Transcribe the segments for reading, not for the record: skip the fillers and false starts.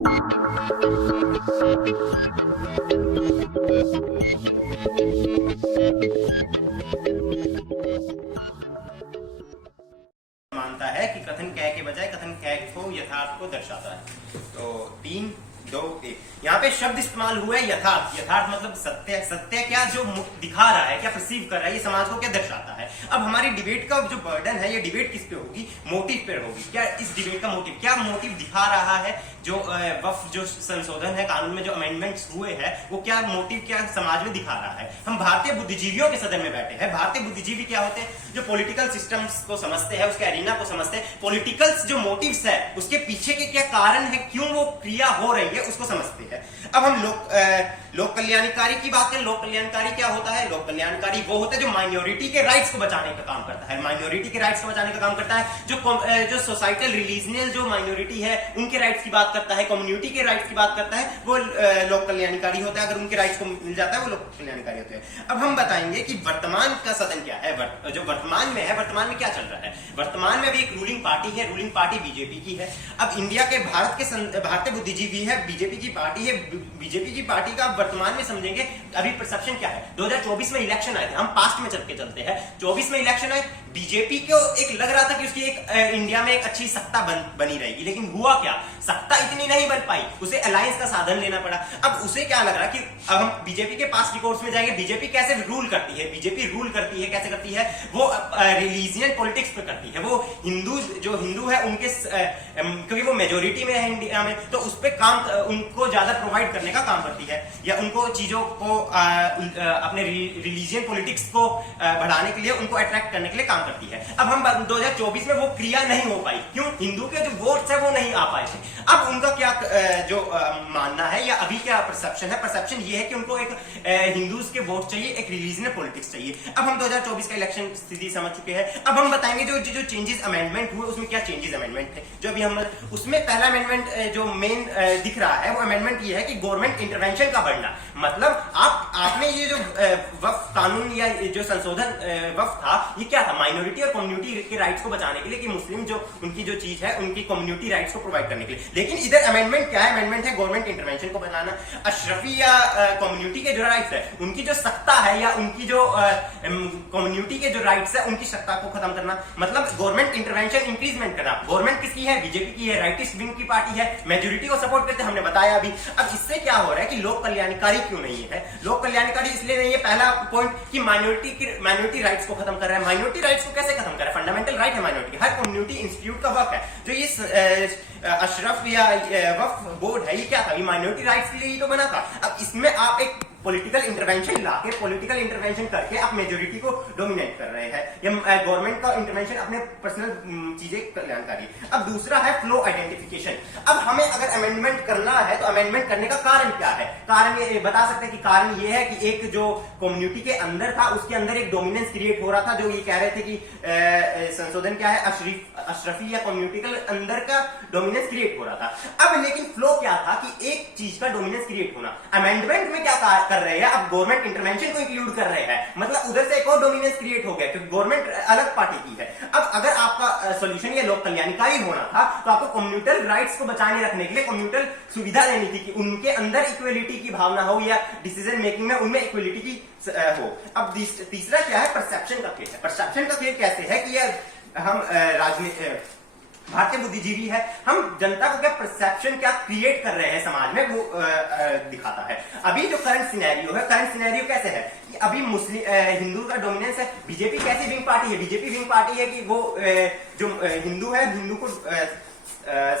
मानता है कि कथन कह के बजाय कथन कह को यथार्थ को दर्शाता है। तो 3, 2, 1 यहाँ पे शब्द इस्तेमाल हुआ है यथार्थ। यथार्थ मतलब सत्य। सत्य क्या जो दिखा रहा है, क्या परसीव कर रहा है, ये समाज को क्या दर्शाता है। अब हमारी डिबेट का जो बर्डन है, ये डिबेट किस पे होगी? मोटिव पे होगी। क्या इस डिबेट का मोटिव, क्या मोटिव दिखा रहा है? जो वक्फ जो संशोधन है, कानून में जो अमेंडमेंट्स हुए हैं, वो क्या मोटिव, क्या समाज में दिखा रहा है। हम भारतीय बुद्धिजीवियों के सदन में बैठे हैं। भारतीय बुद्धिजीवी क्या होते हैं? जो पॉलिटिकल सिस्टम्स को समझते हैं, उसके एरिना को समझते हैं, पॉलिटिकल जो मोटिव्स है उसके पीछे के क्या कारण है, क्यों वो क्रिया हो रही है, उसको समझते हैं। अब हम लोक कल्याणकारी की बात करें। लोक कल्याणकारी क्या होता है? लोक कल्याणकारी वो होता है जो माइनॉरिटी के राइट्स को बचाने का काम करता है। माइनॉरिटी के राइट्स को बचाने का काम करता है। जो सोसाइटल रिलीजनल जो माइनॉरिटी है, उनके राइट्स की बात करता है, कम्युनिटी के राइट्स की बात करता है, वो लोक कल्याणकारी होता है। अगर उनके राइट्स को मिल जाता है, वो लोक कल्याणकारी होते हैं। अब हम बताएंगे कि वर्तमान का सदन क्या है, जो वर्तमान में है, वर्तमान में क्या चल रहा है। वर्तमान में अभी एक रूलिंग पार्टी है, रूलिंग पार्टी बीजेपी की है। अब इंडिया के भारतीय बुद्धिजीवी है, बीजेपी की पार्टी है। बीजेपी की पार्टी का वर्तमान में समझेंगे अभी परसेप्शन क्या है। 2024 में इलेक्शन आए थे, हम पास्ट में चलते हैं। 24 में इलेक्शन आए, बीजेपी को एक लग रहा था कि उसकी एक इंडिया में एक अच्छी सत्ता बनी रहेगी, लेकिन हुआ क्या? सत्ता इतनी नहीं बन पाई, उसे अलायंस का साधन लेना पड़ा। अब उसे क्या लग रहा कि अब हम बीजेपी के पास रिकॉर्ड्स में जाएंगे, बीजेपी कैसे रूल करती है। बीजेपी रूल करती है, कैसे करती है? वो रिलीजियन पॉलिटिक्स पे करती है। वो हिंदू है उनके, क्योंकि वो मेजोरिटी में है इंडिया में, तो उस पर काम उनको ज्यादा प्रोवाइड करने का काम करती है, या उनको चीजों को अपने रिलीजियन पॉलिटिक्स को बढ़ाने के लिए, उनको अट्रैक्ट करने के लिए काम करती है। अब हम 2024 में वो क्रिया नहीं हो पाई, क्यों? हिंदू के जो वोट्स है वो नहीं आ पाए थे। अब उनका क्या मानना है, या अभी क्या परसेप्शन है? परसेप्शन ये है कि उनको एक हिंदूज के वोट चाहिए, एक रिलीजनल पॉलिटिक्स चाहिए। अब हम 2024 का इलेक्शन स्थिति समझ चुके हैं। अब हम बताएंगे जो चेंजेस अमेंडमेंट हुए, उसमें क्या चेंजेस अमेंडमेंट थे। जो अभी हम उसमें पहला अमेंडमेंट जो मेन दिख रहा है, वो अमेंडमेंट ये है कि गवर्नमेंट इंटरवेंशन का बढ़ना। मतलब आपने ये जो वक्फ कानून या जो संशोधन वक्फ था, ये क्या था? माइनॉरिटी और कम्युनिटी के राइट्स को बचाने के लिए, कि मुस्लिम जो उनकी जो चीज है, उनकी कम्युनिटी राइट्स को प्रोवाइड करने के लिए। लेकिन इधर अमेंडमेंट क्या है? अमेंडमेंट है गवर्नमेंट इंटरवेंशन को बनाना। अशरफी या कम्युनिटी के जो राइट्स है, उनकी जो सत्ता है, या उनकी जो कम्युनिटी के जो राइट्स है, उनकी सत्ता को खत्म करना। मतलब गवर्नमेंट इंटरवेंशन इंक्रीजमेंट करना। गवर्नमेंट किसकी है? बीजेपी की है, राइटिस्ट विंग की पार्टी है, मेजोरिटी को सपोर्ट करते, हमने बताया अभी। अब इससे क्या हो रहा है कि लोक कल्याणकारी क्यों नहीं है? लोक कल्याणकारी इसलिए नहीं है, पहला पॉइंट, कि माइनॉरिटी राइट्स को खत्म कर रहा है। माइनॉरिटी राइट्स को कैसे खत्म कर रहा है? फंडामेंटल राइट है माइनॉरिटी। हर कम्युनिटी इंस्टीट्यूट का वर्क है। जो ये अशरफ या वक्फ बोर्ड है, ये क्या था? ये माइनॉरिटी राइट्स के लिए ही तो बना था। अब इसमें आप एक पॉलिटिकल इंटरवेंशन लाके, पॉलिटिकल इंटरवेंशन करके आप मेजोरिटी को डोमिनेट कर रहे हैं, या गवर्नमेंट का इंटरवेंशन अपने पर्सनल चीजें कल्याणकारी। अब दूसरा है फ्लो आइडेंटिफिकेशन। अब हमें अगर अमेंडमेंट करना है, तो अमेंडमेंट करने का कारण क्या है? कारण ये बता सकते हैं कि कारण ये है कि एक जो कम्युनिटी के अंदर था, उसके अंदर एक डोमिनेंस क्रिएट हो रहा था। जो ये कह रहे थे कि संशोधन क्या है? अशरफी या कम्युनिटी के अंदर का डोमिनेंस क्रिएट हो रहा था। अब लेकिन फ्लो क्या था कि एक चीज का डोमिनेंस क्रिएट होना। अमेंडमेंट में क्या कर रहे हैं? अब गवर्नमेंट इंटरवेंशन को इंक्लूड कर रहे हैं, मतलब उधर से एक और डोमिनेंस क्रिएट हो गया, क्योंकि गवर्नमेंट अलग पार्टी की है। अब अगर आपका सॉल्यूशन ये लोक कल्याणकारी होना था, तो आपको कम्युनिटल राइट्स को बचाने रखने के लिए कम्युनिटल सुविधा देनी थी, कि उनके अंदर इक्वलिटी की भावना हो, या डिसीजन मेकिंग में उनमें इक्वलिटी की हो। अब तीसरा क्या है? परसेप्शन का खेल है। परसेप्शन का खेल कैसे है कि हम भारतीय बुद्धिजीवी है, हम जनता को क्या परसेप्शन क्या क्रिएट कर रहे हैं समाज में, वो दिखाता है। अभी जो करंट सिनेरियो है, करंट सिनेरियो कैसे है कि अभी मुस्लिम हिंदू का डोमिनेंस है। बीजेपी कैसी विंग पार्टी है? बीजेपी विंग पार्टी है कि वो जो हिंदू है, हिंदू को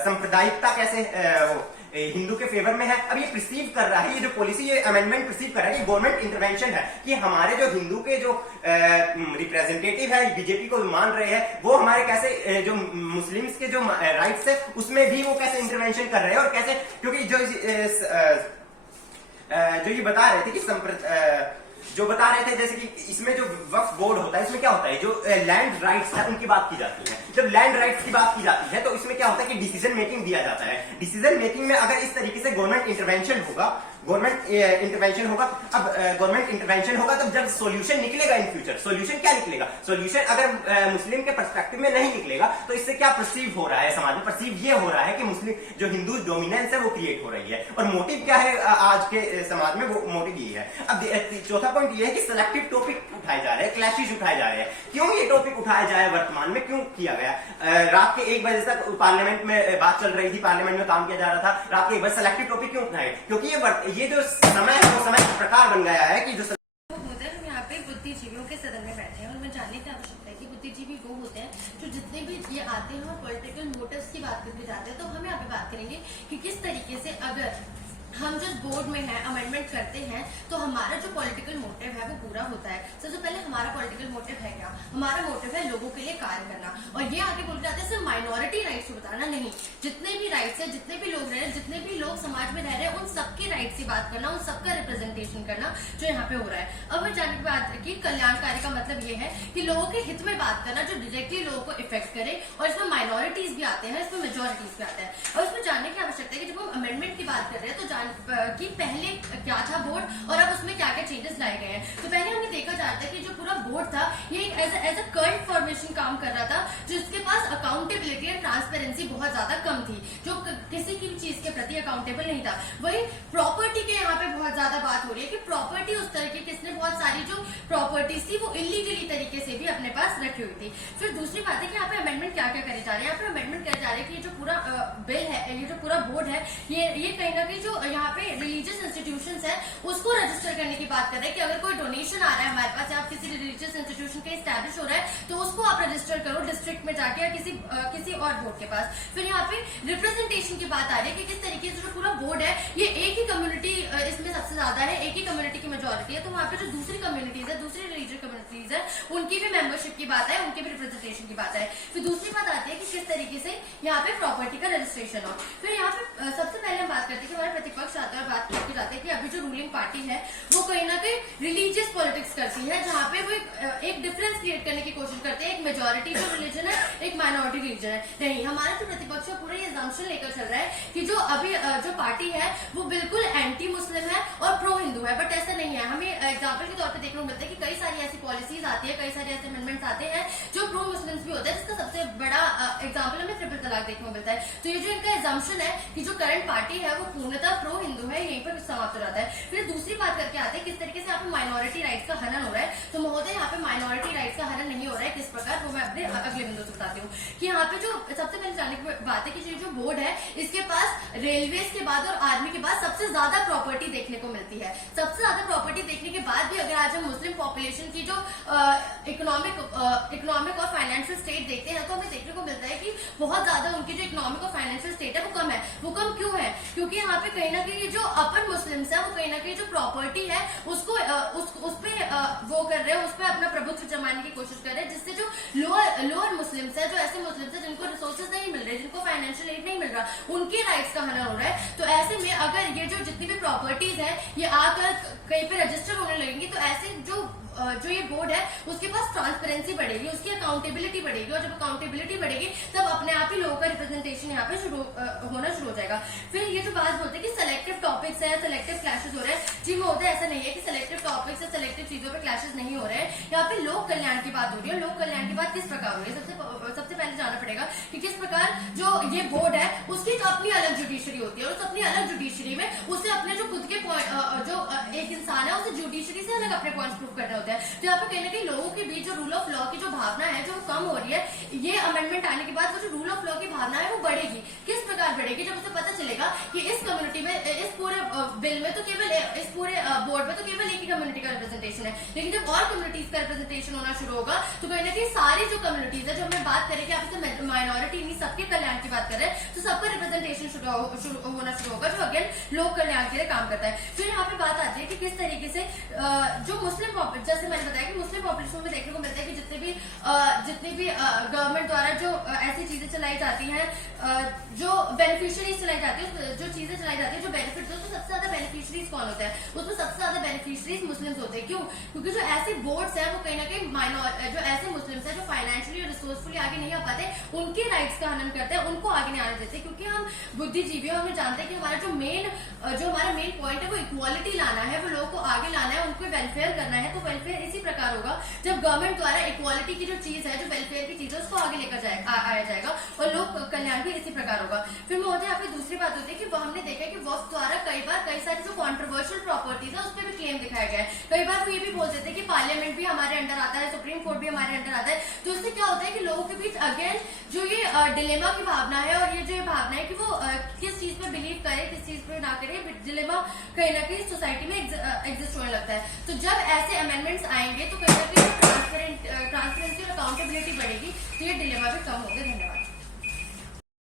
सांप्रदायिकता कैसे हिंदू के फेवर में है। अब ये प्रिसीव कर रहा है, ये जो पॉलिसी, ये अमेंडमेंट प्रिसीव कर रहा है कि गवर्नमेंट इंटरवेंशन है, कि हमारे जो हिंदू के जो रिप्रेजेंटेटिव है, बीजेपी को मान रहे हैं, वो हमारे कैसे जो मुस्लिम्स के जो राइट्स है, उसमें भी वो कैसे इंटरवेंशन कर रहे हैं, और कैसे, क्योंकि जो ये बता रहे थे कि जो बता रहे थे जैसे कि इसमें जो वक्फ बोर्ड होता है, इसमें क्या होता है, जो लैंड राइट्स है उनकी बात की जाती है। जब लैंड राइट्स की बात की जाती है तो इसमें क्या होता है कि डिसीजन मेकिंग दिया जाता है। डिसीजन मेकिंग में अगर इस तरीके से गवर्नमेंट इंटरवेंशन होगा अब गवर्नमेंट इंटरवेंशन होगा तब जब सॉल्यूशन निकलेगा इन फ्यूचर, सॉल्यूशन क्या निकलेगा, सॉल्यूशन अगर मुस्लिम के पर्सपेक्टिव में नहीं निकलेगा तो इससे क्या परसीव हो रहा है समाज में, परसीव ये हो रहा है कि मुस्लिम जो हिंदू डोमिनेंस है वो क्रिएट हो रही है। और मोटिव क्या है आज के समाज में, वो मोटिव ये है। अब चौथा पॉइंट ये है कि सिलेक्टिव टॉपिक उठाए जा रहे हैं, क्लैशेज उठाए जा रहे हैं। क्यों ये टॉपिक उठाया जाए, वर्तमान में क्यों किया गया? रात के 1 बजे तक पार्लियामेंट में बात चल रही थी, पार्लियामेंट में काम किया जा रहा था, रात के 1 बजे सेलेक्टिव टॉपिक क्यों उठाए? क्योंकि ये जो समय है वो समय प्रकार बन गया है कि जो हम यहाँ पे बुद्धिजीवियों के सदन में बैठे हैं और मैं जानने की आवश्यकता है कि बुद्धिजीवी वो होते हैं जो जितने भी ये आते हैं और पॉलिटिकल मोटिव्स की बात करके जाते हैं। तो हम यहाँ पे बात करेंगे कि किस तरीके से अगर हम जिस बोर्ड में है अमेंडमेंट करते हैं तो हमारा जो पॉलिटिकल मोटिव है वो पूरा होता है। सबसे पहले हमारा पॉलिटिकल मोटिव है क्या? हमारा मोटिव है लोगों के लिए कार्य करना। और ये आगे बोल जाते हैं सिर्फ माइनॉरिटी राइट्स को बताना नहीं, जितने भी राइट्स है, जितने भी लोग रह रहे हैं, जितने भी लोग समाज में रह रहे हैं, उन सबके राइट्स की बात करना, उन सबका रिप्रेजेंटेशन करना जो यहाँ पे हो रहा है। अब मैं जानने की बात की कल्याणकारी का मतलब ये है कि लोगों के हित में बात करना जो डायरेक्टली लोगों को इफेक्ट करे। और इसमें माइनॉरिटीज भी आते हैं, इसमें मेजोरिटीज भी आते हैं। और इसमें जानने की आवश्यकता है कि जब हम अमेंडमेंट की बात कर रहे हैं तो कि पहले क्या था बोर्ड और अब उसमें क्या क्या चेंजेस लाए गए हैं। तो पहले हमने देखा जाता है कि जो पूरा बोर्ड था ये एज अ कर्ट फॉर्मेशन काम कर रहा था, जिसके पास अकाउंटेबिलिटी एंड ट्रांसपेरेंसी बहुत ज्यादा कम थी, जो किसी की भी चीज के प्रति अकाउंटेबल नहीं था। वही प्रॉपर्टी के यहाँ पे बहुत ज्यादा बात हो रही है कि प्रॉपर्टी उस तरह की किसने बहुत सारी जो प्रॉपर्टीज थी वो इलीगली तरीके से भी अपने पास रखी हुई थी। फिर दूसरी बात है कि यहाँ पे अमेंडमेंट क्या क्या करे जा रहे हैं। यहाँ पे अमेंडमेंट करे जा रहे हैं कि ये जो पूरा बिल है, ये जो पूरा बोर्ड है, ये कहीं ना कहीं जो यहाँ पे रिलीजियस इंस्टीट्यूशंस है उसको रजिस्टर करने की बात कर रहे हैं कि अगर कोई डोनेशन आ रहा है हमारे पास या आप किसी रिलीजियस इंस्टीट्यूशन के स्टैब्लिश हो रहा है तो उसको आप रजिस्टर करो डिस्ट्रिक्ट में जाके या किसी और बोर्ड के पास। फिर यहाँ पे रिप्रेजेंटेशन की बात आ रही है कि किस तरीके से जो पूरा बोर्ड है ये एक ही कम्युनिटी इसमें सबसे ज्यादा है, एक ही कम्युनिटी की मेजोरिटी है, तो वहाँ पे जो दूसरी कम्युनिटीज है, दूसरी रिलीजियस कम्युनिटीज है, उनकी भी मेंबरशिप की बात है, उनकी भी रिप्रेजेंटेशन की बात है। फिर दूसरी बात आती है कि किस तरीके से यहाँ पे प्रॉपर्टी का रजिस्ट्रेशन हो। फिर यहाँ पे सबसे पहले हम बात करते हैं कि हमारे प्रतिपक्ष आता है और बात करके जाते हैं कि अभी जो रूलिंग पार्टी है वो कहीं ना कहीं रिलीजियस पॉलिटिक्स करती है, जहाँ पे वो एक डिफरेंस क्रिएट करने की कोशिश करते हैं, एक मेजोरिटी जो रिलीजन है, एक माइनॉरिटी रिलीजन है। नहीं, हमारा जो प्रतिपक्ष पूरा ये assumption लेकर चल रहा है कि जो अभी जो पार्टी है वो बिल्कुल एंटी मुस्लिम है और प्रो हिंदू है, बट ऐसा नहीं है। हमें एग्जाम्पल के तौर पर देखने को मिलता है कि कई सारी ऐसी पॉलिसीज आती है, कई सारे ऐसे अमेंडमेंट्स आते हैं जो प्रो मुस्लिम्स भी होते हैं, जिसका सबसे बड़ा एग्जाम्पल हमें ट्रिपल तलाक देखने को मिलता है। तो ये जो इनका assumption है कि जो करंट पार्टी है वो पूर्णतः प्रो हिंदू है, यहीं पर समाप्त हो जाता है। फिर दूसरी बात करके आते हैं किस तरीके से यहाँ पे माइनॉरिटी राइट्स का हनन हो रहा है। तो महोदय यहाँ पे माइनॉरिटी राइट्स का हनन नहीं हो रहा है, किस प्रकार, वो मैं अपने अगले बिंदु से बताती हूँ। कि यहाँ पे जो सबसे पहले जानने की बात है कि जो बोर्ड है इसके पास रेलवेज के बाद और आर्मी के बाद सबसे ज्यादा प्रॉपर्टी देखने को मिलती है। सबसे ज्यादा प्रॉपर्टी देखने के बाद भी अगर आज हम मुस्लिम पॉपुलेशन की जो इकोनॉमिक और फाइनेंशियल स्टेट देखते हैं तो हमें देखने को मिलता है कि बहुत ज्यादा उनकी जो इकोनॉमिक और फाइनेंशियल स्टेट है वो कम है। वो कम क्यों है? क्योंकि यहाँ पे कहीं ना कहीं जो अपर मुस्लिम्स है वो कहीं ना कहीं जो प्रॉपर्टी है उसको उस पे वो कर रहे हैं, उस पर अपना प्रभुत्व जमाने की कोशिश कर रहे हैं, जिससे जो लोअर मुस्लिम्स है, जो ऐसे मुस्लिम्स है जिनको रिसोर्सेज नहीं मिल रहे, जिनको फाइनेंशियल एड नहीं मिल रहा, उनके राइट्स का हनन हो रहा है। तो ऐसे में अगर ये जो जितनी भी प्रॉपर्टीज है ये आकर कहीं पे रजिस्टर होने लगेंगी तो ऐसे जो ये बोर्ड है उसके पास ट्रांसपेरेंसी बढ़ेगी, उसकी अकाउंटेबिलिटी बढ़ेगी, और जब अकाउंटेबिलिटी बढ़ेगी तब अपने आप ही लोगों का रिप्रेजेंटेशन यहाँ पे होना शुरू हो जाएगा। फिर ये जो बात बोलते हैं कि सेलेक्टिव टॉपिक्स है, सेलेक्टिव क्लैशेस हो रहे हैं, जी महोदय ऐसा नहीं है कि सेलेक्टिव टॉपिक्स है, सेलेक्टिव चीजों पे क्लैशेस नहीं हो रहे हैं। यहाँ पे लोक कल्याण की बात हो रही है। लोक कल्याण की बात किस प्रकार हो रही है? सबसे पहले जानना पड़ेगा कि किस प्रकार जो ये बोर्ड है उसकी एक अपनी अलग जुडिशरी होती है, और उस अपनी अलग जुडिशरी में उसे अपने जो खुद के जो एक इंसान है उसे जुडिशरी से अलग अपने पॉइंट्स प्रूव करने होते हैं। तो यहाँ पे कहीं ना कहीं लोगों के बीच जो रूल ऑफ लॉ की जो भावना है जो कम हो रही है, ये अमेंडमेंट आने के बाद वो जो रूल ऑफ लॉ की भावना है वो बढ़ेगी। किस प्रकार बढ़ेगी? जब उसे पता चलेगा कि इस कम्युनिटी में, इस पूरे बिल में तो केवल इस पूरे बोर्ड में तो केवल एक ही कम्युनिटी का रिप्रेजेंटेशन है, लेकिन जब और कम्युनिटीज का रिप्रेजेंटेशन होना शुरू होगा तो कहीं ना कहीं सारी जो कम्युनिटीज है, जो हमें बात करें कि आप इसे माइनॉरिटी नहीं सबके कल्याण की बात कर रहे हैं, तो सबका रिप्रेजेंटेशन होना शुरू होगा, जो अगेन लोक कल्याण के लिए काम करता है। फिर यहाँ पे बात आती है कि किस तरीके से जो मुस्लिम, जैसे मैंने बताया कि मुस्लिम पॉपुलेशन में देखने को मिलता है कि जितने भी गवर्नमेंट द्वारा जो ऐसी चीजें चलाई जाती हैं, जो बेनिफिशियरीज चलाई जाती है, जो चीजें चलाई जाती है, जो बेनिफिट, तो सबसे ज्यादा बेनिफिशियरीज कौन होता है? उसमें सबसे ज्यादा बेनिफिशियरीज मुस्लिम्स होते हैं। क्यों? क्योंकि जो ऐसे बोर्ड्स है वो कहीं ना कहीं माइनॉर जो ऐसे मुस्लिम्स है जो फाइनेंशियली और रिसोर्सफुली आगे नहीं आ पाते, उनके राइट्स का हनन करते हैं, उनको आगे नहीं आने देते। क्योंकि हम बुद्धिजीवी और हमें जानते हैं कि हमारा जो हमारा मेन पॉइंट है वो इक्वालिटी लाना है, वो लोगों को आगे लाना है, उनको वेलफेयर करना है। तो वेलफेयर इसी प्रकार होगा जब गवर्नमेंट द्वारा इक्वालिटी की जो चीज है, जो वेलफेयर की चीज है, उसको आगे लेकर आया जाएगा और लोक कल्याण भी इसी प्रकार होगा। फिर महोदय आपकी दूसरी बात होती है कि हमने देखा है कि वक्फ द्वारा कई सारी जो कॉन्ट्रोवर्शियल प्रॉपर्टीज है उस पर भी क्लेम दिखाया गया है। कई बार वो ये भी बोल देते हैं कि पार्लियामेंट भी हमारे अंडर आता है, सुप्रीम कोर्ट भी हमारे अंडर आता है। तो इससे क्या होता है कि लोगों के बीच अगेन जो ये डिलेमा की भावना है और ये जो भावना है कि वो किस चीज पे बिलीव करे, किस चीज पे ना करे, डिलेमा कहीं ना कहीं सोसाइटी में एग्जिस्ट होने लगता है। तो जब ऐसे अमेंडमेंट्स आएंगे तो कहीं ना कहीं ट्रांसपेरेंसी और अकाउंटेबिलिटी बढ़ेगी, तो ये डिलेमा भी कम होगा। धन्यवाद।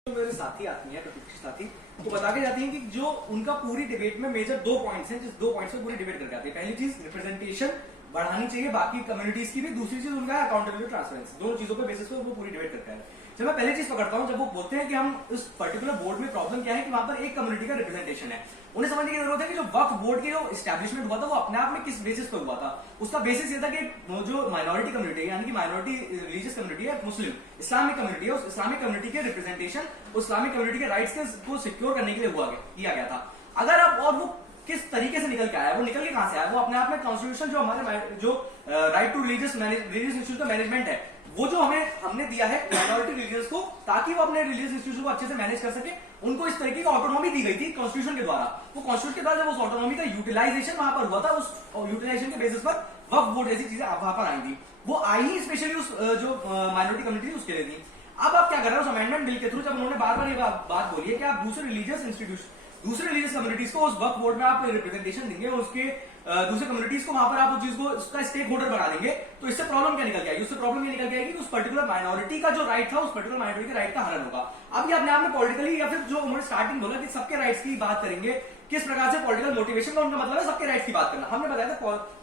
मेरे साथी आती हैं, प्रतिपक्षी साथी, तो बता के जाती हैं कि जो उनका पूरी डिबेट में मेजर 2 पॉइंट्स हैं, जिस 2 पॉइंट्स पे पूरी डिबेट करके आती है। पहली चीज रिप्रेजेंटेशन बढ़ानी चाहिए बाकी कम्युनिटीज की भी, दूसरी चीज उनका अकाउंटेबिलिटी ट्रांसपेरेंसी। दोनों चीजों पे बेसिस पे वो पूरी डिबेट करता है। जब मैं पहली चीज पकड़ता हूं, जब वो बोलते हैं कि हम इस पर्टिकुलर बोर्ड में प्रॉब्लम क्या है कि वहां पर एक कम्युनिटी का रिप्रेजेंटेशन है, उन्हें समझने की जरूरत है कि जो वक्फ बोर्ड के जो एस्टैब्लिशमेंट हुआ था वो अपने आप में किस बेसिस पे हुआ था। उसका बेसिस ये था कि जो माइनॉरिटी कम्युनिटी है, यानी कि माइनॉरिटी रिलीजियस कम्युनिटी है, मुस्लिम इस्लामिक कम्युनिटी है, उस इस्लामिक कम्युनिटी के रिप्रेजेंटेशन उस इस्लामिक कम्युनिटी के राइट्स को सिक्योर करने के लिए किया गया था। अगर अब और वो किस तरीके से निकल के आया, वो निकल के कहां से आया, वो अपने आप में कॉन्स्टिट्यूशन जो हमारे जो राइट टू रिलीजियस इंस्टीट्यूशन का मैनेजमेंट है, वो जो हमने दिया है माइनॉरिटी रिलीजियस को, ताकि वो अपने रिलीजियस इंस्टीट्यूशन को अच्छे से मैनेज कर सके, उनको इस तरीके की ऑटोनॉमी दी गई थी कॉन्स्टिट्यूशन के द्वारा। वो कॉन्स्टिट्यूशन के द्वारा जब उस ऑटोनॉमी का यूटिलाइजेशन वहां पर हुआ था, उस यूटिलाइजेशन के बेसिस पर वक्फ बोर्ड जैसी चीजें वहां पर आई थी। वो आई ही स्पेशली उस जो माइनॉरिटी कम्युनिटी थी उसके लिए थी। अब आप क्या कर रहे हैं, उस अमेंडमेंट बिल के थ्रू जब उन्होंने बार बार ये बात बोली है कि आप दूसरे रिलीजियस कम्युनिटीज को उस वक्फ बोर्ड में आप रिप्रेजेंटेशन देंगे, उसके दूसरे कम्युनिटीज को वहां पर आप उस चीज को उसका स्टेक होल्डर बना देंगे, तो इससे प्रॉब्लम क्या निकल के आएगी? उससे प्रॉब्लम ये निकल के आएगी कि उस पर्टिकुलर माइनॉरिटी का जो राइट था, उस पर्टिकुलर माइनॉरिटी के राइट का हनन होगा। अब ये अपने आप में पॉलिटिकली, या फिर जो उन्होंने स्टार्टिंग बोला कि सबके राइट्स की बात करेंगे, किस प्रकार से पॉलिटिकल मोटिवेशन का उनका मतलब है सबके राइट्स की बात करना। हमने बताया था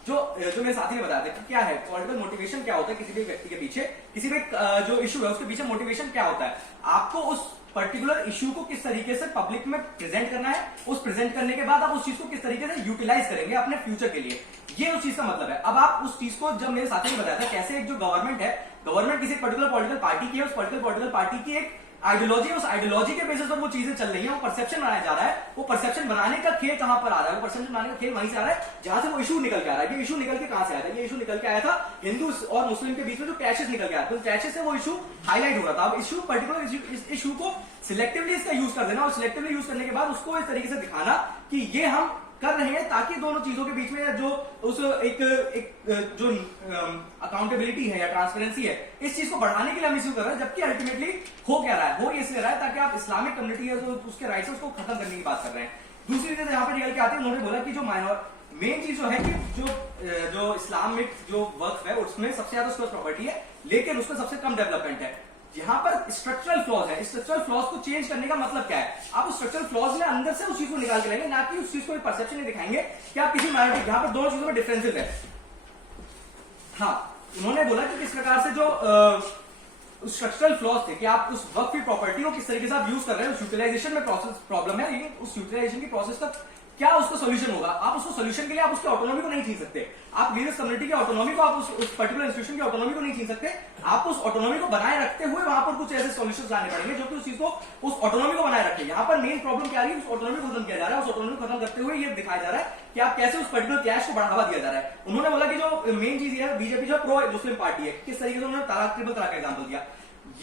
जो मेरे साथी ने बताया था कि क्या है पॉलिटिकल मोटिवेशन, क्या होता है किसी भी व्यक्ति के पीछे, किसी भी जो इशू है उसके पीछे मोटिवेशन क्या होता है। आपको उस पर्टिकुलर इशू को किस तरीके से पब्लिक में प्रेजेंट करना है, उस प्रेजेंट करने के बाद आप उस चीज को किस तरीके से यूटिलाइज करेंगे अपने फ्यूचर के लिए, ये उस चीज का मतलब है। अब आप उस चीज को, जब मेरे साथी ने बताया था कैसे एक जो गवर्नमेंट है, गवर्नमेंट किसी पर्टिकुलर पॉलिटिकल पार्टी की है, उस पर्टिकुलर पॉलिटिकल पार्टी की एक आइडियोलॉजी है, उस आइडियोलॉजी के बेसिस पर वो चीजें चल रही है, वो परसेप्शन बनाया जा रहा है। वो परसेप्शन बनाने का खेल कहां पर आ रहा है? वो परसेप्शन बनाने का खेल वहीं से आ रहा है जहां से वो इशू निकल के आ रहा है। ये इशू निकल के कहां से आया था? ये इशू निकल के आया था हिंदू और मुस्लिम के बीच में जो क्लैशेस निकल के आया था, क्लैशेस से वो इशू हाईलाइट हो रहा था। अब इशू पर्टिकुलर इस इशू को सिलेक्टिवली इसका यूज कर देना, और सिलेक्टिवली यूज करने के बाद उसको इस तरीके से दिखाना कि ये हम कर रहे हैं, ताकि दोनों चीजों के बीच में जो उस एक जो अकाउंटेबिलिटी है या ट्रांसपेरेंसी है, इस चीज को बढ़ाने के लिए हम इश्यू कर रहे हैं। जबकि अल्टीमेटली हो क्या रहा है, वो इसलिए रहा है ताकि आप इस्लामिक कम्युनिटी है तो उसके राइट्स उसको खत्म करने की बात कर रहे हैं। दूसरी चीज यहाँ पर निकल के आती है, उन्होंने बोला कि जो मेन चीज जो है कि जो इस्लामिक जो वक्फ है उसमें सबसे ज्यादा उसका प्रॉपर्टी है, लेकिन उसमें सबसे कम डेवलपमेंट है। यहाँ पर स्ट्रक्चरल फ्लॉज है। स्ट्रक्चरल फ्लॉज को चेंज करने का मतलब क्या है? आप उस स्ट्रक्चरल फ्लॉज में अंदर से उस चीज को निकाल के लाएंगे, ना कि उस चीज को परसेप्शन नहीं दिखाएंगे कि आप किसी माइनॉरिटी। यहाँ पर दोनों चीजों में डिफरेंसेस है। हाँ, उन्होंने बोला कि किस प्रकार से जो स्ट्रक्चरल फ्लॉज थे कि आप उस वक्फ की प्रॉपर्टी को किस तरीके से आप यूज कर रहे हैं, उस यूटिलाइजेशन में प्रॉब्लम है, लेकिन उस यूटिलाइजेशन की प्रोसेस का क्या उसको सोल्यूशन होगा? आप उसको सोल्यूशन के लिए आप उसकी ऑटोनॉमी को नहीं छीन सकते। आप रिलीजियस कम्युनिटी की ऑटोनॉमी को, आप उस पर्टिकुलर इंस्टीट्यूशन की ऑटोनॉमी को नहीं छीन सकते। आप उस ऑटोनॉमी को बनाए रखते हुए वहां पर कुछ ऐसे सॉल्यूशंस लाने पड़ेंगे जो कि उस चीज को, उस ऑटोनॉमी को बनाए रखें। यहाँ पर मेन प्रॉब्लम क्या आ रही है? उस ऑटोनॉमी को खत्म किया जा रहा है। उस ऑटोनॉमी को खत्म करते हुए ये दिखाया जा रहा है कि आप कैसे उस पर्टिकुलर क्लैश को बढ़ावा दिया जा रहा है। उन्होंने बोला कि जो मेन चीज है, बीजेपी जो प्रो मुस्लिम पार्टी है, किस तरीके से उन्होंने तलाक ट्रिपल तलाक का एग्जाम्पल दिया।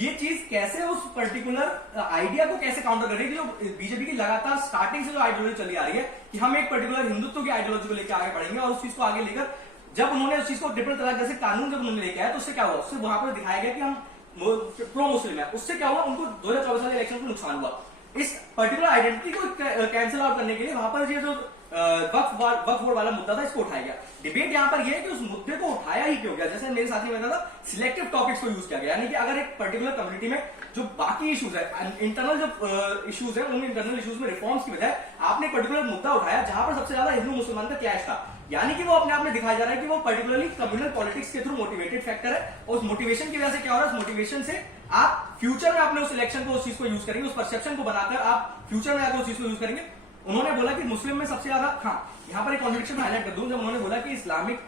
ये चीज कैसे उस पर्टिकुलर आइडिया को कैसे काउंटर कर रही है? जो बीजेपी की लगातार स्टार्टिंग से जो आइडियोलॉजी चली आ रही है कि हम एक पर्टिकुलर हिंदुत्व की आइडियोलॉजी को लेकर आगे बढ़ेंगे, और उस चीज को आगे लेकर जब उन्होंने उस चीज को ट्रिपल तलाक जैसे कानून जब उन्होंने लेके आया, तो उससे क्या हुआ? उससे वहां पर दिखाया गया कि हम प्रो मुस्लिम है। उससे क्या हुआ? उनको 2024 वाले इलेक्शन को नुकसान हुआ। इस पर्टिकुलर आइडेंटिटी को कैंसिल आउट करने के लिए वहां पर ये जो वक्फ बोर्ड वाला मुद्दा था, इसको उठाया गया। डिबेट यहाँ पर यह है कि उस मुद्दे को उठाया ही क्यों गया? जैसे मेरे साथी ने बताया था, सिलेक्टिव टॉपिक्स को यूज किया गया, यानी कि अगर एक पर्टिकुलर कम्युनिटी में जो बाकी इश्यूज है, इंटरनल जो इश्यूज है, उन इंटरनल इश्यूज में रिफॉर्म्स की बजाय आपने एक पर्टिकुलर मुद्दा उठाया जहां पर सबसे ज्यादा हिंदू मुसलमान का क्लैश था, यानी कि वो अपने आप में दिखाया जा रहा है कि वो पर्टिकुलरली कम्युनल पॉलिटिक्स के थ्रू मोटिवेटेड फैक्टर है, और उस मोटिवेशन की वजह से क्या हो रहा है? उस मोटिवेशन से आप फ्यूचर में अपने उस इलेक्शन को, उस चीज को यूज करेंगे, उस परसेप्शन को बनाकर आप फ्यूचर में आकर उस चीज को यूज करेंगे। उन्होंने बोला कि मुस्लिम में सबसे ज्यादा, हाँ यहाँ पर एक कॉन्ट्रडिक्शन हाईलाइट कर दूं, जब उन्होंने बोला कि इस्लामिक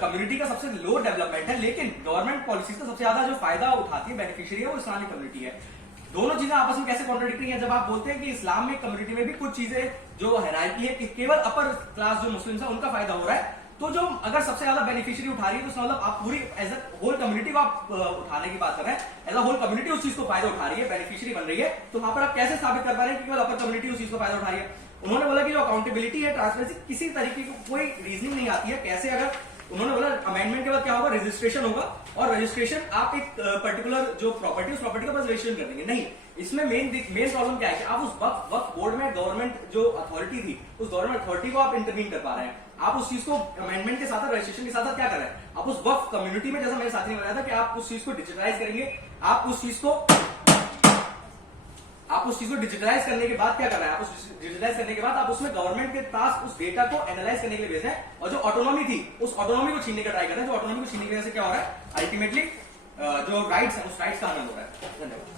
कम्युनिटी का सबसे लो डेवलपमेंट है, लेकिन गवर्नमेंट पॉलिसीज का सबसे ज्यादा जो फायदा उठाती है, बेनिफिशियरी है, वो इस्लामिक कम्युनिटी है। दोनों चीजें आपस में कैसे कॉन्ट्रडिक्टरी है? जब आप बोलते हैं कि इस्लामिक कम्युनिटी में भी कुछ चीजें जो हायरार्की है कि केवल अपर क्लास जो मुस्लिम्स है उनका फायदा हो रहा है, तो जो अगर सबसे ज्यादा बेनिफिशियरी उठा रही है, तो मतलब आप पूरी एज अ होल कम्युनिटी को आप उठाने की बात कर रहे हैं, एज अ होल कम्युनिटी उस चीज को फायदा उठा रही है, बेनिफिशियरी बन रही है, तो वहां पर आप कैसे साबित कर पा रहे हैं कि केवल अपर कम्युनिटी उस चीज को फायदा उठा रही है? उन्होंने बोला कि जो अकाउंटेबिलिटी है, ट्रांसपेरेंसी, किसी तरीके की कोई रीजनिंग नहीं आती है कैसे। अगर उन्होंने बोला अमेंडमेंट के बाद क्या होगा, रजिस्ट्रेशन होगा, और रजिस्ट्रेशन आप एक पर्टिकुलर जो प्रॉपर्टी, उस प्रॉपर्टी का बस रजिस्ट्रेशन कर देंगे, नहीं। इसमें मेन प्रॉब्लम क्या है कि आप उस वक्त बोर्ड में गवर्नमेंट जो अथॉरिटी थी, उस गवर्नमेंट अथॉरिटी को आप इंटरवीन कर पा रहे हैं। आप उस चीज को अमेंडमेंट के साथ, रजिस्ट्रेशन के साथ क्या कर रहे हैं, आप उस वक्त कम्युनिटी में, जैसा मेरे साथी ने बताया था कि आप उस चीज को डिजिटलाइज करेंगे, आप उस चीज को डिजिटलाइज करने के बाद क्या कर रहे हैं, आप उस डिजिटलाइज करने के बाद आप उसमें गवर्नमेंट के पास उस डेटा को एनालाइज करने के लिए भेज रहे हैं, और जो ऑटोनॉमी थी उस ऑटोनॉमी को छीनने का ट्राई कर रहे हैं। जो ऑटोनॉमी को छीनने की वजह से क्या हो रहा है, अल्टीमेटली जो राइट्स है उस राइट्स का आनंद हो रहा है। धन्यवाद।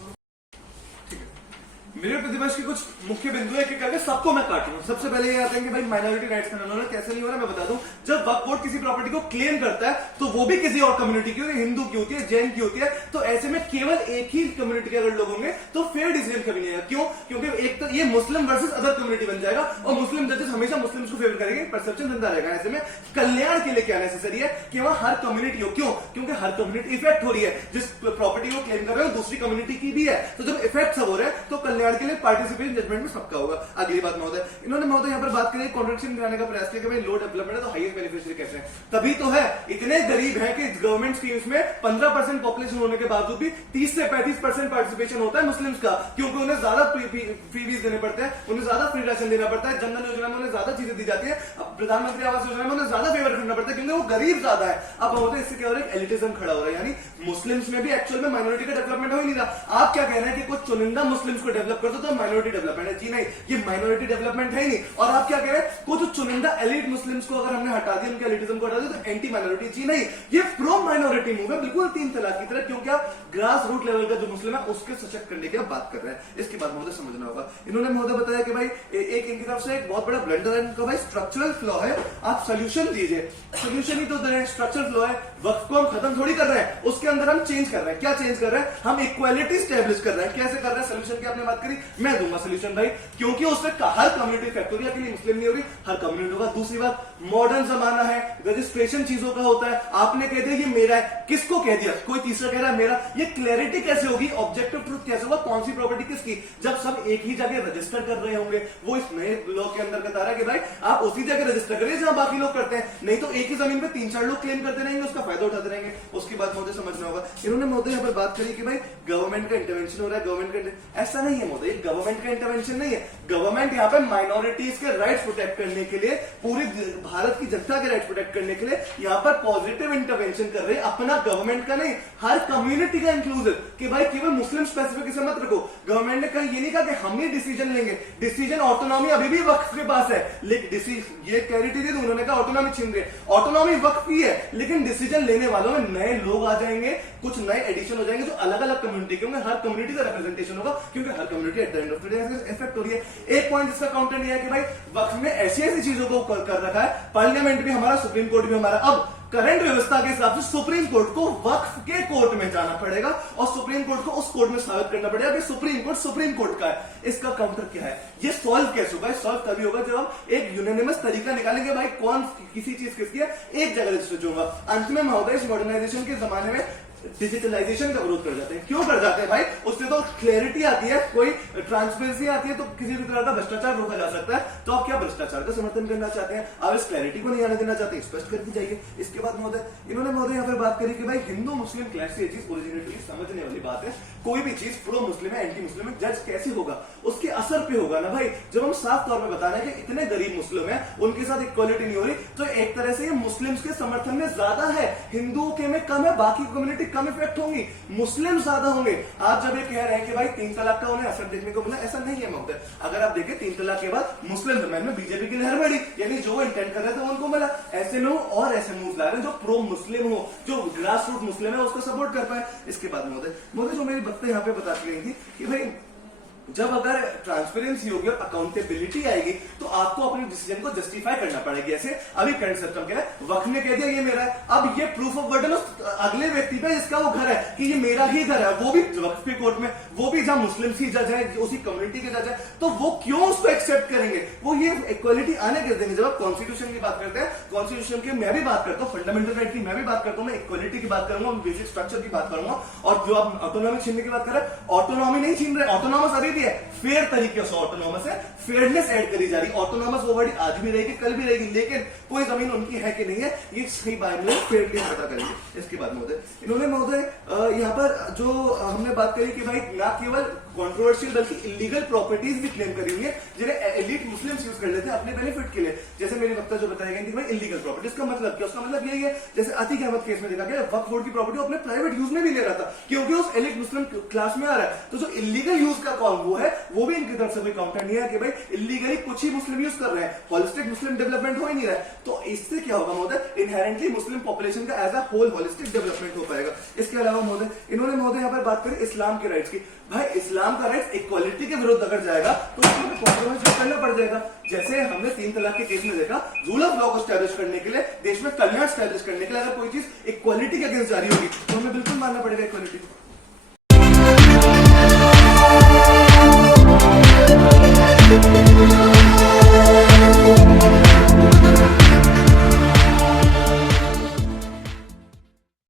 मेरे प्रतिपक्ष के कुछ मुख्य बिंदु है कि करके सबको मैं काटूंगा। सबसे पहले ये आते हैं कि भाई माइनॉरिटी राइट्स का उन्होंने कैसे नहीं हो रहा, मैं बता दूं। जब वक्फ बोर्ड किसी प्रॉपर्टी को क्लेम करता है तो वो भी किसी और कम्युनिटी की होती है, हिंदू की होती है, जैन की होती है, तो ऐसे में केवल एक ही कम्युनिटी के अगर लोग होंगे तो फेयर डिसीजन कभी नहीं आएगा। क्यों? क्योंकि एक तो ये मुस्लिम वर्सेस अदर कम्युनिटी बन जाएगा, और मुस्लिम जजेस हमेशा मुस्लिम्स को फेवर करेंगे, परसेप्शन जनता रहेगा। ऐसे में कल्याण के लिए क्या नेसेसरी है कि वहां हर कम्युनिटी हो। क्यों? क्योंकि हर कम्युनिटी इफेक्ट हो रही है, जिस प्रॉपर्टी को क्लेम कर रहे हो दूसरी कम्युनिटी की भी है, तो जब इफेक्ट सब हो रहे हैं तो कल्याण के लिए पार्टिसिपेशन जजमेंट में सबका होगा। अगली बात महोदय, इन्होंने महोदय यहाँ पर बात करी, कॉन्ट्रडिक्शन दिखाने का प्रयास किया कि भाई लो डेवलपमेंट है तो हाईएस्ट बेनिफिशियरी कैसे है? तभी तो है, इतने गरीब हैं कि गवर्नमेंट स्कीम्स में 15% पॉपुलेशन होने के बावजूद भी 30 से 35% पार्टिसिपेशन होता है मुस्लिम्स का, क्योंकि उन्हें ज्यादा फ्रीबीज देने पड़ते हैं, उन्हें ज्यादा फ्री राशन देना पड़ता है, जनधन योजना में उन्हें ज्यादा चीजें दी जाती है, प्रधानमंत्री आवास योजना में उन्हें ज्यादा फेवर करना पड़ता है क्योंकि वो गरीब ज्यादा है। अब महोदय इससे क्या हो रहा है, एलिटिज्म खड़ा हो रहा है, यानी मुस्लिम्स में भी एक्चुअल में माइनॉरिटी का डेवलपमेंट हो ही नहीं रहा। आप क्या कह रहे हैं कि कुछ चुनिंदा मुस्लिम्स को डेवलप कर दो तो माइनॉरिटी डेवलपमेंट है? जी नहीं, ये माइनॉरिटी डेवलपमेंट है ही नहीं। और आप क्या कह रहे हैं, कुछ चुनिंदा एलिट मुस्लिम्स को अगर हमने हटा दिया, उनके एलिटिज्म को हटा दिया तो एंटी माइनॉरिटी? जी नहीं, ये प्रो माइनॉरिटी मूव है, बिल्कुल 3 तलाक की तरह, क्योंकि आप ग्रास रूट लेवल का जो मुस्लिम है उसके सशक्त करने की बात कर रहे हैं। इसके बाद महोदय समझना होगा, इन्होंने महोदय बताया कि भाई एक इनकी तरफ से एक बहुत बड़ा ब्लंडर है इनका, भाई स्ट्रक्चरल फ्लॉ है, आप सोल्यूशन दीजिए। सोल्यूशन ही तो दे रहे हैं, स्ट्रक्चरल फ्लॉ है, वक्त को हम खत्म थोड़ी कर रहे हैं, उसके अंदर हम चेंज कर रहे हैं। क्या चेंज कर रहे हैं? हम इक्वालिटी स्टैब्लिश कर रहे हैं। कैसे कर रहे हैं? सोल्यूशन की आपने बात करी, मैं दूंगा सोल्यूशन भाई, क्योंकि उसमें हर कम्युनिटी फैक्टोरिया के लिए मुस्लिम नहीं हो रही, हर कम्युनिटी होगा। दूसरी बात, मॉडर्न जमाना है, रजिस्ट्रेशन चीजों का होता है, आपने कह दिया ये मेरा है, किसको कह दिया? कोई तीसरा कह रहा है मेरा, ये क्लैरिटी कैसे होगी, ऑब्जेक्टिव ट्रुथ कैसे होगा, कौन सी प्रॉपर्टी किसकी, जब सब एक ही जगह रजिस्टर कर रहे होंगे। वो इस नए लॉ के अंदर बता रहा है कि भाई आप उसी जगह रजिस्टर करिए जहां बाकी लोग करते हैं, नहीं तो एक ही जमीन पे 3-4 लोग क्लेम करते रहेंगे, उसका फायदा उठाते रहेंगे। उसकी बात महोदय समझना होगा। इन्होंने महोदय यहाँ पर बात करी कि भाई गवर्नमेंट का इंटरवेंशन हो रहा है, गवर्नमेंट का, ऐसा नहीं है महोदय, गवर्नमेंट का इंटरवेंशन नहीं है। गवर्नमेंट यहाँ पे माइनॉरिटीज के राइट्स प्रोटेक्ट करने के लिए, पूरी भारत की जनता के राइट्स प्रोटेक्ट करने के लिए यहाँ पर पॉजिटिव इंटरवेंशन कर रहे हैं, अपना गवर्नमेंट का नहीं, हर कम्युनिटी का इंक्लूसिव, कि भाई केवल मुस्लिम स्पेसिफिक इसे मत रखो। गवर्नमेंट ने कहीं ये नहीं कहा कि हम ही डिसीजन लेंगे, डिसीजन ऑटोनॉमी अभी भी वक्फ के पास है, लेकिन ये क्लैरिटी दी, उन्होंने कहा ऑटोनॉमी छीन रहे, ऑटोनॉमी वक्फ की है, लेकिन डिसीजन लेने वालों में नए लोग आ जाएंगे, कुछ नए एडिशन हो जाएंगे जो अलग अलग कम्युनिटी के होंगे, हर कम्युनिटी का रिप्रेजेंटेशन होगा, क्योंकि हर community at the end of the day effect हो रही है। एक पॉइंट इसका काउंटर नहीं है कि भाई वक्फ में ऐसी ऐसी चीजों को कर रखा है, पार्लियामेंट भी हमारा, सुप्रीम कोर्ट भी हमारा, अब करंट व्यवस्था के हिसाब से सुप्रीम कोर्ट को वक्फ के कोर्ट में जाना पड़ेगा और सुप्रीम कोर्ट को उस कोर्ट में साबित करना पड़ेगा कि सुप्रीम कोर्ट का है। इसका काउंटर क्या है? ये सॉल्व कैसे होगा? सॉल्व तभी होगा जब हम एक यूनानिमस तरीका निकालेंगे, भाई कौन किसी चीज किसकी है, एक जगह रजिस्टर होगा। अंत में महोदय इस मॉडर्नाइजेशन के जमाने में डिजिटलाइजेशन का विरोध कर जाते हैं। क्यों कर जाते हैं भाई? उससे तो क्लैरिटी आती है, कोई ट्रांसपेरेंसी आती है, तो किसी भी तरह का भ्रष्टाचार रोका जा सकता है। तो आप क्या भ्रष्टाचार का समर्थन करना चाहते हैं? आप इस क्लैरिटी को नहीं आने देना चाहते, स्पष्ट करके जाइए। इसके बाद महोदय इन्होंने महोदय यहाँ पर बात करी कि भाई हिंदू मुस्लिम क्लैश से ये चीज ओरिजिनेटली समझने वाली बात है। कोई भी चीज प्रो मुस्लिम है, एंटी मुस्लिम है, जज कैसे होगा? उसके असर पे होगा ना भाई। जब हम साफ तौर पर बता रहे हैं कि इतने गरीब मुस्लिम है, उनके साथ इक्वालिटी नहीं हो रही, तो एक तरह से ये मुस्लिम्स के समर्थन में ज्यादा है, हिंदुओं के में कम है, बाकी कम्युनिटी कम इफेक्ट होंगी, मुस्लिम ज्यादा होंगे। आप जब ये कह रहे हैं कि भाई 3 तलाक का उन्हें असर देखने को मिला, ऐसा नहीं है महोदय। अगर आप देखें 3 तलाक के बाद मुस्लिम जमाने में बीजेपी की लहर बढ़ी, यानी जो वो इंटेंट कर रहे थे उनको मिला। ऐसे लोग और ऐसे मूव ला रहे हैं जो प्रो मुस्लिम हो, जो ग्रास रूट मुस्लिम है, उसको सपोर्ट कर पाए। इसके बाद महोदय जो मेरी बातें यहाँ पे बताती गई थी कि भाई जब अगर ट्रांसपेरेंसी होगी और अकाउंटेबिलिटी आएगी तो आपको अपने डिसीजन को जस्टिफाई करना पड़ेगा। जैसे अभी करंट सिस्टम क्या है, वक्त ने कह दिया ये मेरा है, अब ये प्रूफ ऑफ बर्डन अगले व्यक्ति पे जिसका वो घर है कि ये मेरा ही घर है, वो भी वक्त के कोर्ट में, वो भी जहां मुस्लिम ही जज है, उसी कम्युनिटी के जज है, तो वो क्यों उसको एक्सेप्ट करेंगे? वो ये इक्वालिटी आने के देंगे। जब आप कॉन्स्टिट्यूशन की बात करते हैं, कॉन्स्टिट्यूशन की मैं भी बात करता हूँ, फंडामेंटल राइट की मैं भी बात करता हूँ, मैं इक्वालिटी की बात करूंगा, बेसिक स्ट्रक्चर की बात करूंगा, और जो आप ऑटोनॉमी छीनने की बात कर रहे हैं, ऑटोनॉमी नहीं छीन रहे, ऑटोनॉमस अभी भी है, फेयर तरीके से ऑटोनॉमस है, फेयरनेस ऐड करी जा रही। ऑटोनॉमस वो वर्ड आज भी रहेगी, कल भी रहेगी, लेकिन कोई जमीन उनकी है कि नहीं है ये सही बात में फेयरली पता करेंगे। इसके बाद महोदय इन्होंने महोदय यहाँ पर जो हमने बात करी कि भाई ना केवल कंट्रोवर्शियल बल्कि इलीगल प्रॉपर्टीज भी क्लेम करी हुई है जिन्हें एलिट मुस्लिम्स यूज कर लेते हैं अपने बेनिफिट के लिए। जैसे मेरे वक्ता जो बताया गया कि भाई इलीगल प्रॉपर्टीज का मतलब क्या? उसका मतलब यही है, जैसे अतीक अहमद केस में देखा गया, वक्फ बोर्ड की प्रॉपर्टी अपने प्राइवेट यूज में भी ले रहा था क्योंकि उस एलिट मुस्लिम क्लास में आ रहा है। तो जो इलीगल यूज का कौन वो है, वो भी इनकी तरफ से कोई काउंटर नहीं है कि भाई इलीगली कुछ ही मुस्लिम यूज कर रहे हैं, होलिस्टिक मुस्लिम डेवलपमेंट हो ही नहीं रहा है। तो इससे क्या होगा महोदय, इनहेरेंटली मुस्लिम पॉपुलेशन का as a whole holistic development हो पाएगा। इसके अलावा महोदय इन्होंने महोदय यहाँ पर बात करी इस्लाम के राइट्स की। भाई इस्लाम का राइट्स इक्वालिटी के विरुद्ध अगर जाएगा तो उसमें कॉम्प्रोमाइज करना पड़ जाएगा। जैसे हमने 3 तलाक के केस में देखा, रूल ऑफ लॉ को स्टैब्लिश करने के लिए, देश में कल्याण स्टैब्लिश करने के लिए अगर कोई चीज इक्वालिटी के अगेंस्ट जारी होगी तो हमें बिल्कुल मानना पड़ेगा इक्वालिटी को।